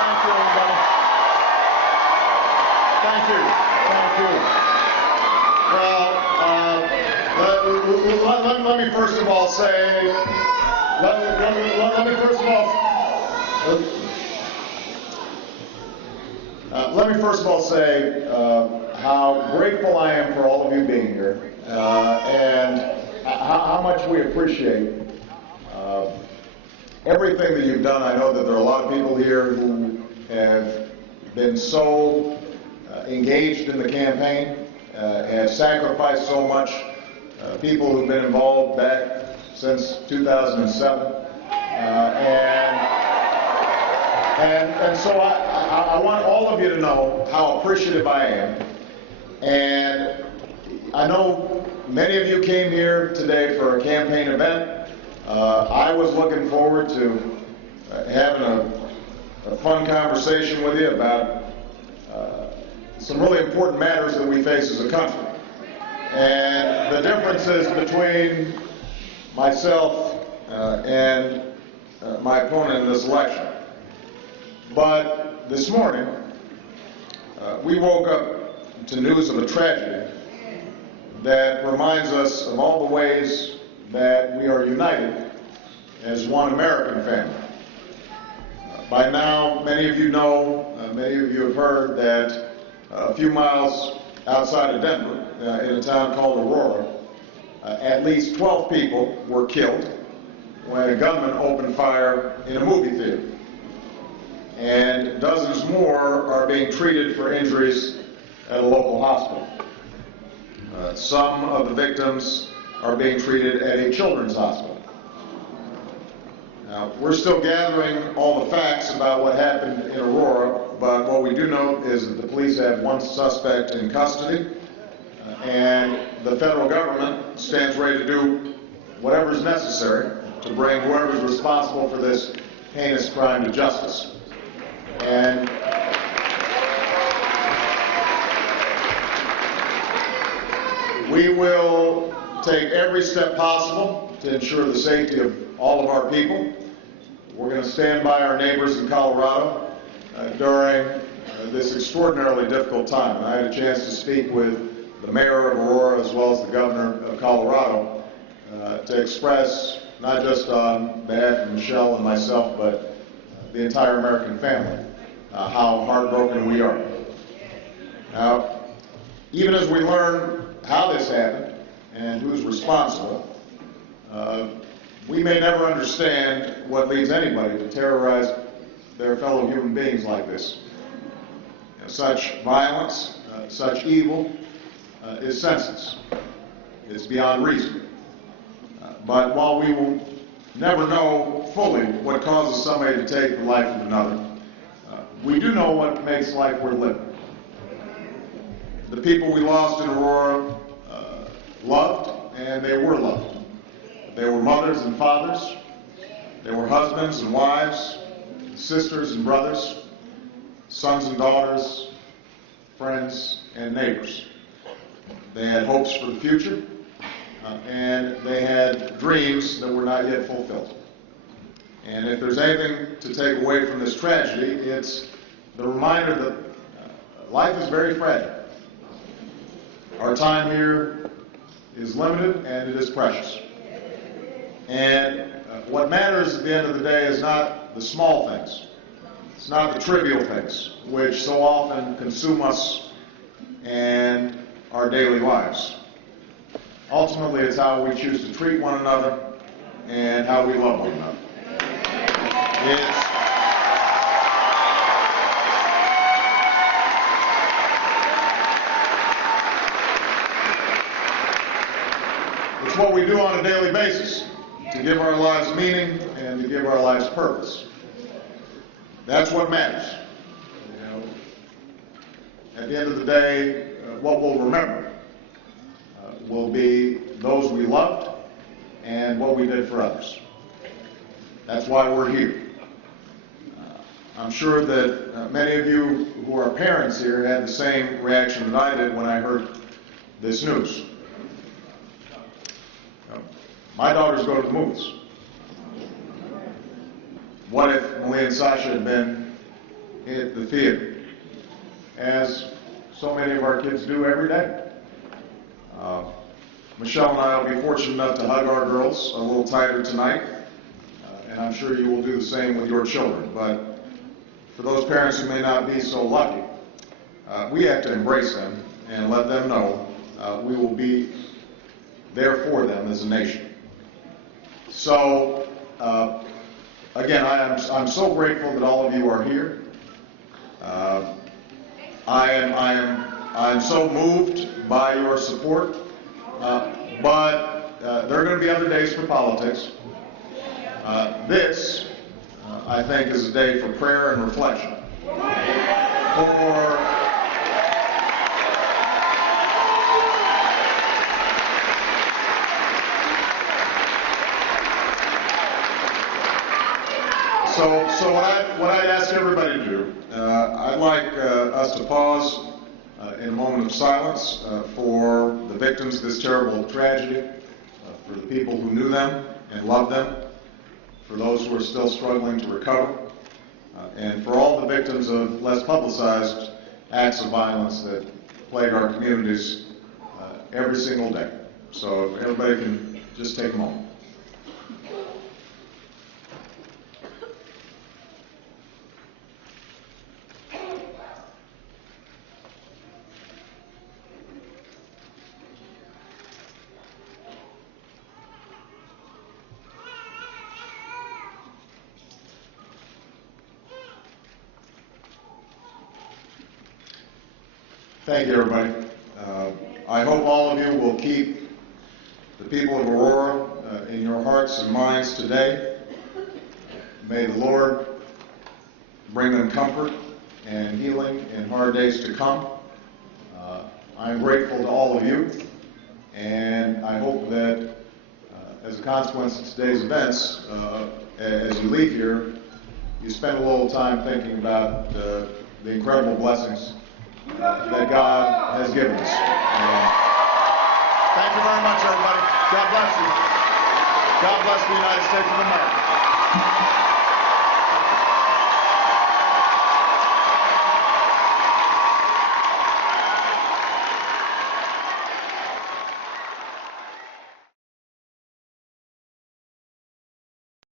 Thank you, everybody. Thank you. Thank you. Well, let me first of all say, how grateful I am for all of you being here, and how much we appreciate everything that you've done. I know that there are a lot of people here who have been so engaged in the campaign, have sacrificed so much, people who've been involved back since 2007. And so I want all of you to know how appreciative I am. And I know many of you came here today for a campaign event. I was looking forward to having a fun conversation with you about some really important matters that we face as a country. And the differences between myself and my opponent in this election. But this morning, we woke up to news of a tragedy that reminds us of all the ways that we are united as one American family. By now, many of you know, many of you have heard that a few miles outside of Denver, in a town called Aurora, at least 12 people were killed when a gunman opened fire in a movie theater. And dozens more are being treated for injuries at a local hospital. Some of the victims are being treated at a children's hospital. Now, we're still gathering all the facts about what happened in Aurora, but what we do know is that the police have one suspect in custody, and the federal government stands ready to do whatever is necessary to bring whoever is responsible for this heinous crime to justice. And we will take every step possible to ensure the safety of all of our people. We're going to stand by our neighbors in Colorado during this extraordinarily difficult time. And I had a chance to speak with the mayor of Aurora as well as the governor of Colorado to express, not just on behalf of Michelle and myself, but the entire American family, how heartbroken we are. Now, even as we learn how this happened and who's responsible, we may never understand what leads anybody to terrorize their fellow human beings like this. Such violence, such evil is senseless. It's beyond reason. But while we will never know fully what causes somebody to take the life of another, we do know what makes life worth living. The people we lost in Aurora loved, and they were loved. They were mothers and fathers. They were husbands and wives, sisters and brothers, sons and daughters, friends and neighbors. They had hopes for the future, and they had dreams that were not yet fulfilled. And if there's anything to take away from this tragedy, it's the reminder that life is very fragile. Our time here is limited and it is precious. And what matters at the end of the day is not the small things. It's not the trivial things, which so often consume us and our daily lives. Ultimately, it's how we choose to treat one another and how we love one another. It's what we do on a daily basis to give our lives meaning and to give our lives purpose. That's what matters. At the end of the day, what we'll remember will be those we loved and what we did for others. That's why we're here. I'm sure that many of you who are parents here had the same reaction that I did when I heard this news. My daughters go to the movies. What if Malia and Sasha had been hit the theater, as so many of our kids do every day. Michelle and I will be fortunate enough to hug our girls a little tighter tonight, and I'm sure you will do the same with your children. But for those parents who may not be so lucky, we have to embrace them and let them know we will be there for them as a nation. So, again, I'm so grateful that all of you are here. I'm so moved by your support, but there are going to be other days for politics. This, I think, is a day for prayer and reflection. So what I'd ask everybody to do, I'd like us to pause in a moment of silence for the victims of this terrible tragedy, for the people who knew them and loved them, for those who are still struggling to recover, and for all the victims of less publicized acts of violence that plague our communities every single day. So if everybody can just take a moment. Thank you, everybody. I hope all of you will keep the people of Aurora in your hearts and minds today. May the Lord bring them comfort and healing in hard days to come. I'm grateful to all of you, and I hope that as a consequence of today's events, as you leave here, you spend a little time thinking about the incredible blessings that God has given us. Thank you very much, everybody. God bless you. God bless the United States of America.